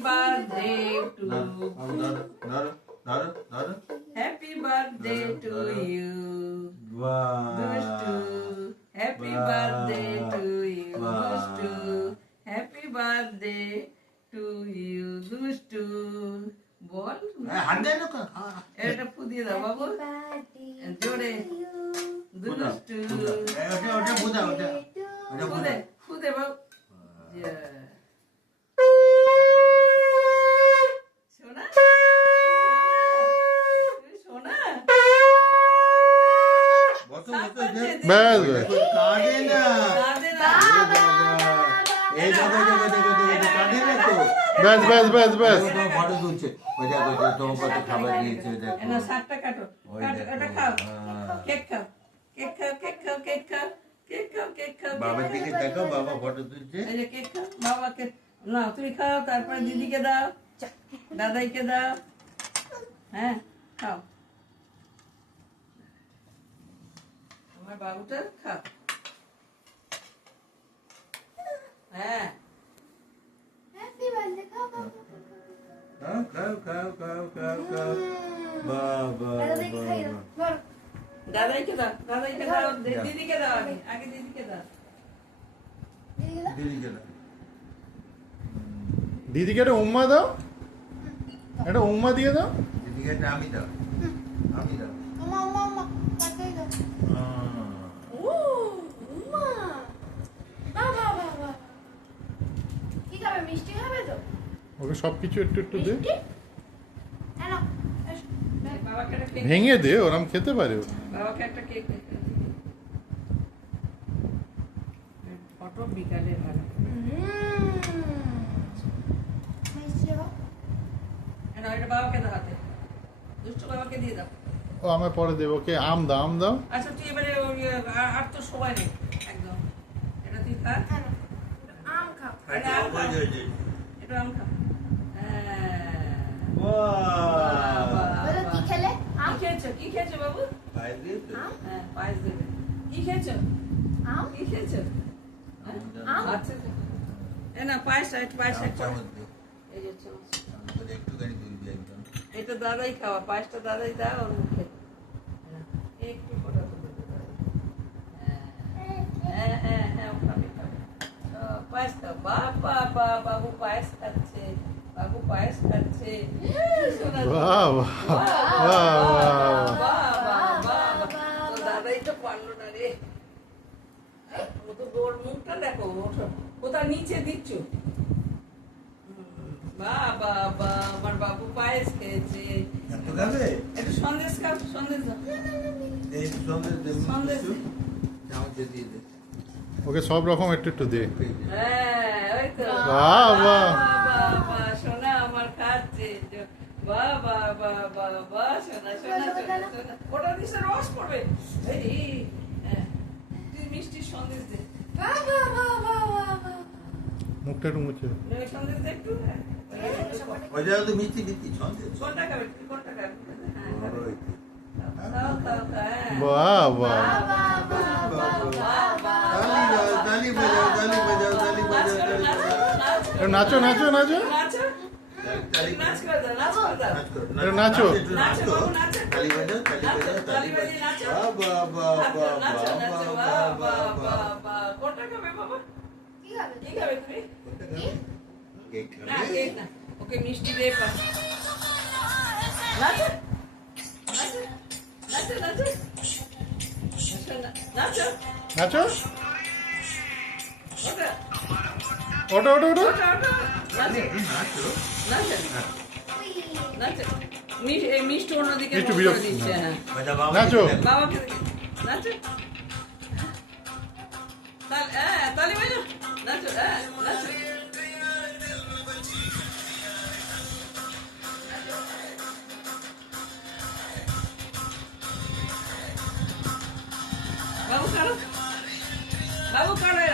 birthday to Happy birthday to you. Dushtu. Happy birthday to you. Dushtu. Happy birthday to you. Dushtu. বল এটা ফুদিয়ে দাও বাবু জোরে দুষ্টু ফুদে ফুদে বাবু সোনা সোনা ব্যাস ব্যাস ব্যাস ব্যাস ফটো তুলছে তোমাকে খাবার দিয়েছে না শাকটা কাটো ওটা খাও কেক খাও কেক খাও কেক খাও কেক খাও কেক খাও কেক খাও বাবার দিকে তাকাও বাবা ফটো তুলছে এই যে কেক খাও বাবাকে না তুমি খাও তারপরে দিদিকে দাও দাদাইকে দাও হ্যাঁ খাও আমার বাবুটা খাও হ্যাঁ খাও খাও খাও খাও খাও বাবা দাদাইকে দাও দাদাইকে দাও দিদিকে দাও আগে দিদিকে দাও দিদিকে দাও দিদিকে একটা উম্মা দাও একটা উম্মা দিয়ে দাও দিদিকে আমি দাও আমি দাও ওকে সবকিছু একটু একটু দে বাবাকে একটা কেক ভেঙে দে ওরম খেতে পারে ও। বাবাকে একটা কেক ফটো বিকালে ভালো এটা বাবাকে দাও হাতে দুষ্টু বাবাকে দিয়ে দাও ও আমায় পরে দেবো ওকে আম দাও আম দাও আচ্ছা তুই এবারে আর তো সময় নেই একদম এটা তুই খা আম খাও এটা আম খা এটা আম খা বলো কি খেলে আম কি খেয়েছো বাবু আম হ্যাঁ পায়েস দেবে কি খেয়েছো আম কি খেয়েছো আম আচ্ছা এ না পায়েস পায়েস এই যে চামচ একটুখানি দুই দিয়ে একদম এটা দাদাই খাওয়া পায়েসটা দাদাই দাও ওর মুখে একটু ফোটা তো দেবে হ্যাঁ হ্যাঁ হ্যাঁ ওখানে খাবে পায়েস খাও বাবা বাবু পায়েস খাচ্ছে বাবু পায়েস খাচ্ছে বাহ তো দাদাই তো পারলো না রে ও তো ওর মুখটা দেখো কোথা নিচে দিচ্ছ বাবা আমার বাবু পায়েস খেয়েছে এত খাবে একটু সন্দেশ খাও সন্দেশ দাও এই সন্দেশ দে সন্দেশ দে। চামচ দিয়ে দে ওকে সব রকম একটু একটু দে হ্যাঁ ওই তো বাবা। বাবা সোনা আমার খাচ্ছে বাবা বাবা সোনা সোনা সোনা সোনা ওটা দিছে রস পড়বে এই হ্যাঁ তুই মিষ্টি সন্দেশ দে মুখটা একটু মুছে ওই সন্দেশ দে একটু হ্যাঁ ওই জায়গা তো মিষ্টি দিচ্ছি সন্দেশ কোনটা খাবে তুই কোনটা খাবে হ্যাঁ ওই তো। খাও খাও হ্যাঁ বাবা তালি বাজাও তালি বাজাও তালি বাজাও তালি বাজাও নাচো নাচো নাচো নাচো তালি নাচ করে দাও নাচ করে দাও একটু নাচো। নাচো বাবু নাচো তালি বাজাও তালি বাজাও তালি বাজিয়ে নাচো বাবা নাচো বাবা নাচো বাবা বাবা বাবা কোনটা খাবে বাবা কি খাবে কি খাবে তুমি কেক না খাবে কেক না ওকে মিষ্টি দে পা নাচো নাচো নাচো নাচো নাচো ওটা ওটো ওটো ওটো ওটা ওটা নাচো নাচো নাচো নাচো এই মিষ্টি অন্যদিকে মিষ্টি মুখ বিরক্ত। করে দিচ্ছে হ্যাঁ বাজা বাবা নাচো। বাবাকে নাচো তালি বাজো নাচো নাচো বাবু কারো